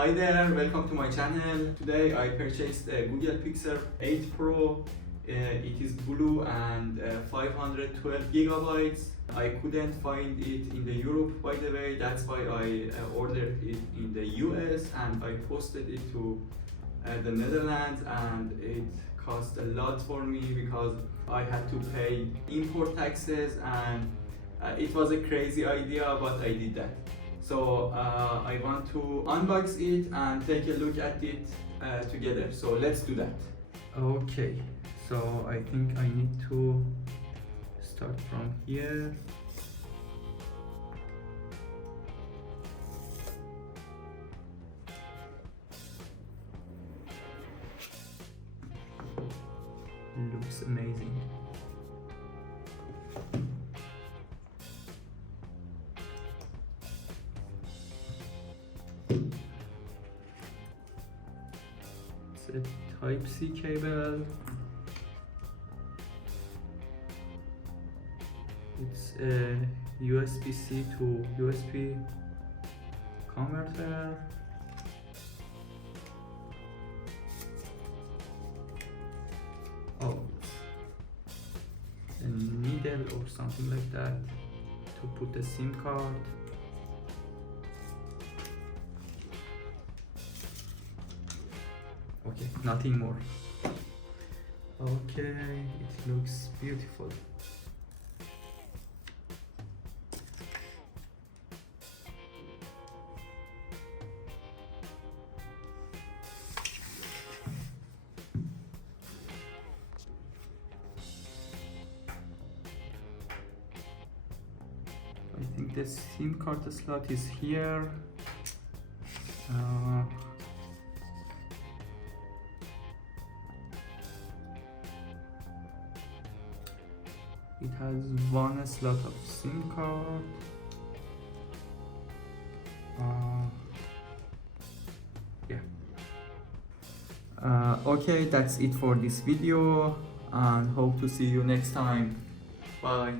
Hi there, welcome to my channel. Today I purchased a Google Pixel 8 Pro. It is blue and 512 gigabytes. I couldn't find it in the Europe, by the way. That's why I ordered it in the US and I posted it to the Netherlands, and it cost a lot for me because I had to pay import taxes, and it was a crazy idea, but I did that. So I want to unbox it and take a look at it together. So let's do that. Okay, so I think I need to start from here. Looks amazing. It's a Type-C cable. It's a USB-C to USB converter. Oh, a needle or something like that to put the SIM card. Okay, nothing more. Okay, it looks beautiful. I think the SIM card slot is here. It has one slot of SIM card. Okay, that's it for this video, and hope to see you next time. Bye.